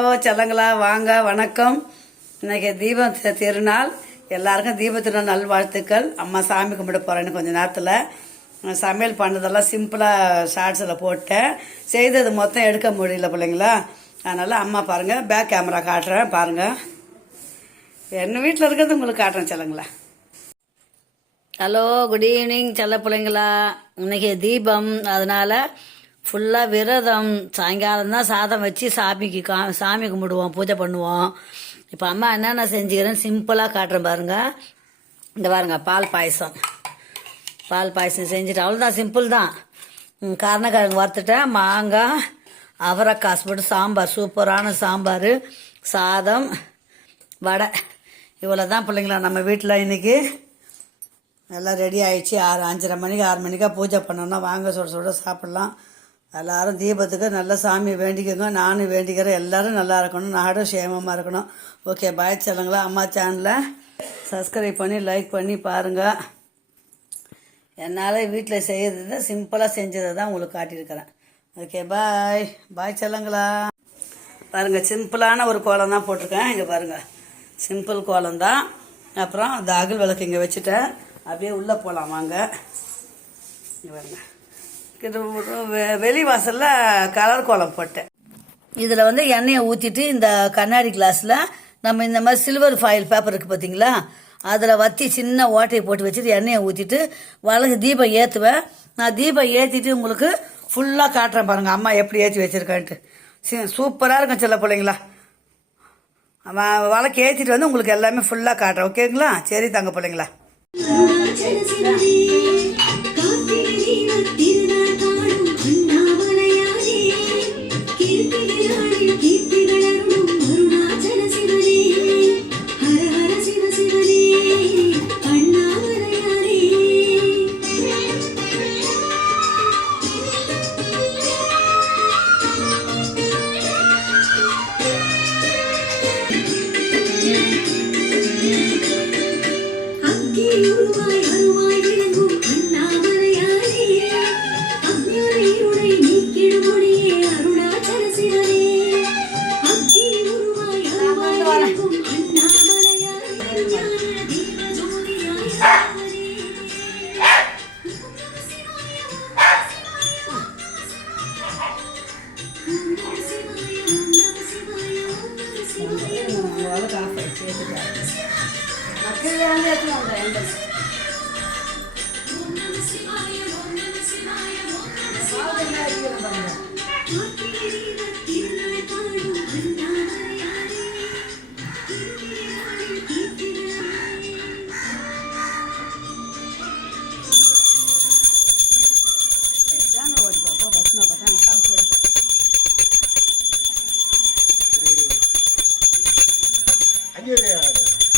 Hello செல்லங்களா, வாங்க, வணக்கம். இன்னைக்கு தீபம் திருநாள். எல்லாருக்கும் தீப திருநாள் நல்வாழ்த்துக்கள். அம்மா சாமி கும்பிட போகிறேன்னு கொஞ்சம் நேரத்தில் சமையல் பண்ணதெல்லாம் சிம்பிளாக ஷார்ட்ஸில் போட்டேன். செய்தது மொத்தம் எடுக்க முடியல பிள்ளைங்களா. அதனால் அம்மா பாருங்கள், பேக் கேமரா காட்டுறேன் பாருங்கள். என்ன வீட்டில் இருக்கிறது உங்களுக்கு காட்டுறேன் செல்லங்களா. ஹலோ, குட் ஈவினிங் செல்ல பிள்ளைங்களா. இன்னைக்கு தீபம், அதனால் ஃபுல்லாக விரதம். சாயங்காலம் தான் சாதம் வச்சு சாமி கும்பிடுவோம், பூஜை பண்ணுவோம். இப்போ அம்மா என்னென்ன செஞ்சுக்கிறேன்னு சிம்பிளாக காட்டுறேன் பாருங்கள். இந்த பாருங்க, பால் பாயசம் செஞ்சுட்டு அவ்வளோதான், சிம்பிள் தான். கருணக்கிழங்கு வறுத்துட்டேன், மாங்காய், அவரைக்காசு போட்டு சாம்பார், சூப்பரான சாம்பார், சாதம், வடை. இவ்வளோ தான் பிள்ளைங்களா நம்ம வீட்டில் இன்றைக்கி. எல்லாம் ரெடி ஆகிடுச்சு. 6 மணிக்கா பூஜை பண்ணோன்னா வாங்க, சுட சாப்பிட்லாம். எல்லோரும் தீபத்துக்கு நல்ல சாமி வேண்டிக்கோங்க. நானும் வேண்டிக்கிறேன், எல்லோரும் நல்லா இருக்கணும், நாடும் சேமமாக இருக்கணும். ஓகே, பாய் செல்லுங்களா. அம்மா சேனலை சப்ஸ்கிரைப் பண்ணி லைக் பண்ணி பாருங்கள். என்னால் வீட்டில் செய்யறது சிம்பிளாக செஞ்சதை தான் உங்களுக்கு காட்டியிருக்கிறேன். ஓகே, பாய் செல்லுங்களா. பாருங்கள், சிம்பிளான ஒரு கோலம் தான் போட்டிருக்கேன். இங்கே பாருங்கள், சிம்பிள் கோலம் தான். அப்புறம் அந்த அகல் விளக்கு இங்கே வச்சுட்டேன். அப்படியே உள்ளே போகலாம் வாங்க. இங்கே பாருங்கள், வெளி வாசலில் கலர் கோலம் போட்டேன். இதில் எண்ணெயை ஊற்றிட்டு இந்த கண்ணாடி கிளாஸில் நம்ம இந்த மாதிரி சில்வர் ஃபாயில் பேப்பர் இருக்குது பார்த்தீங்களா, அதில் வற்றி சின்ன ஓட்டையை போட்டு வச்சுட்டு எண்ணெயை ஊற்றிட்டு வழக்கு தீபம் ஏற்றுவேன். நான் தீபம் ஏற்றிட்டு உங்களுக்கு ஃபுல்லாக காட்டுறேன் பாருங்கள், அம்மா எப்படி ஏற்றி வச்சுருக்கான்ட்டு. சூப்பராக இருக்கும் சில பிள்ளைங்களா. வழக்கு ஏற்றிட்டு உங்களுக்கு எல்லாமே ஃபுல்லாக காட்டுறேன். ஓகேங்களா? சரி தாங்க பிள்ளைங்களா.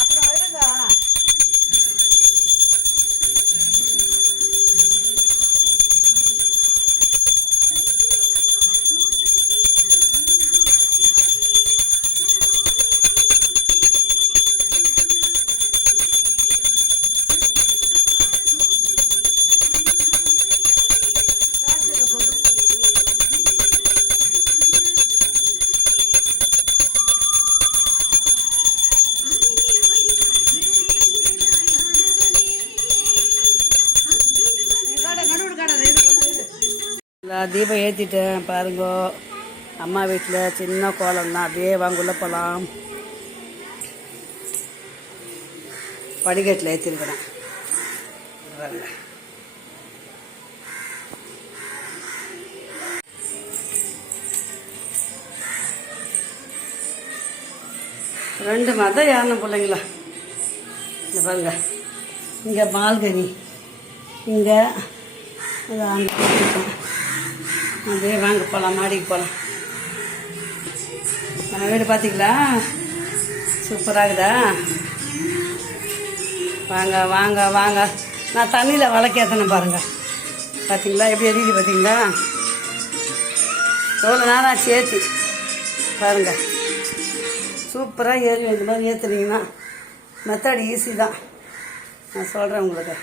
அப்புறம் வருங்க. தீபம் ஏற்றிட்டேன் பாருங்க. அம்மா வீட்டில் சின்ன கோலம் தான். அப்படியே வாங்குள்ள போகலாம். படிக்கட்டில் ஏற்றிருக்கிறேன். ரெண்டு மதம் ஏறணும் பிள்ளைங்களா. இந்த பாருங்க, இங்கே பால்கனி, இங்கே அப்படியே வாங்க போகலாம், மாடிக்கு போகலாம். நம்ம வீடு பார்த்தீங்களா, சூப்பராகுதா? வாங்க வாங்க வாங்க. நான் தண்ணியில் வளர்க்கேற்றணும் பாருங்கள். பார்த்தீங்களா எப்படி எரியுது? பார்த்தீங்களா எவ்வளோ நேரம் சேர்த்து பாருங்கள். சூப்பராக ஏறி இந்த மாதிரி ஏற்றுனீங்கன்னா மெத்தட் ஈஸி தான். நான் சொல்கிறேன் உங்களுக்கு.